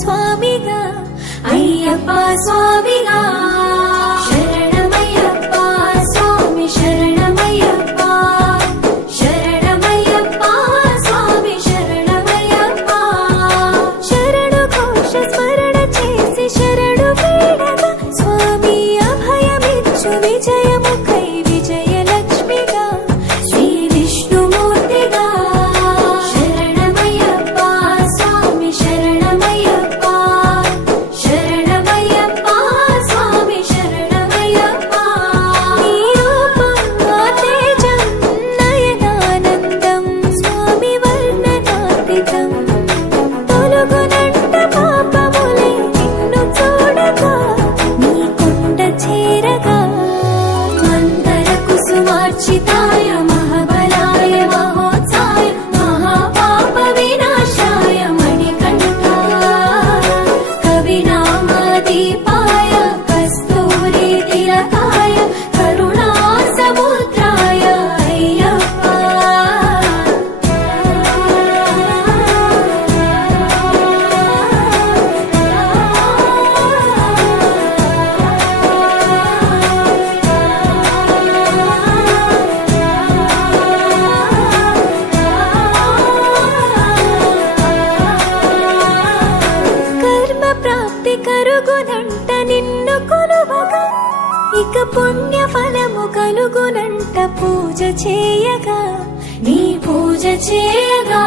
స్వామిగా అయ్యప్ప స్వామిగా శరణమయ్యప్ప స్వామి శరణమయ్యప్ప శరణమయ్యప్ప స్వామి శరణమయ్యప్ప శరణు ఘోష స్మరణ చేసి శరణు వేడగా స్వామి అభయమిచ్చు విజయముఖై విజయలక్ష్మిగా శ్రీ విష్ణుమూర్తిగా శరణమయ్యప్ప స్వామి శరణమయ్యప్ప శరణమయ్యప్ప స్వామి శరణమయ్యప్ప నీ రూపం తేజం నయనానందం స్వామి వర్ణనాతీతం తొలగునంట పాపములే నిన్ను చూడగా నీ కొండ చేరగా మందర కుసుమార్చితాయ మహాబలాయ మహోత్సాయ మహాపాప వినాశాయ మణికంఠాయ కవినామదీపాయ కస్తూరి తిలకాయ కరుణా సముద్రాయ అయ్యప్ప కర్మ ప్రాప్తి కరుగునంట నిన్ను కొలువగా ఇక పుణ్య ఫలము కలుగునంట పూజ చేయగా నీ పూజ చేయగా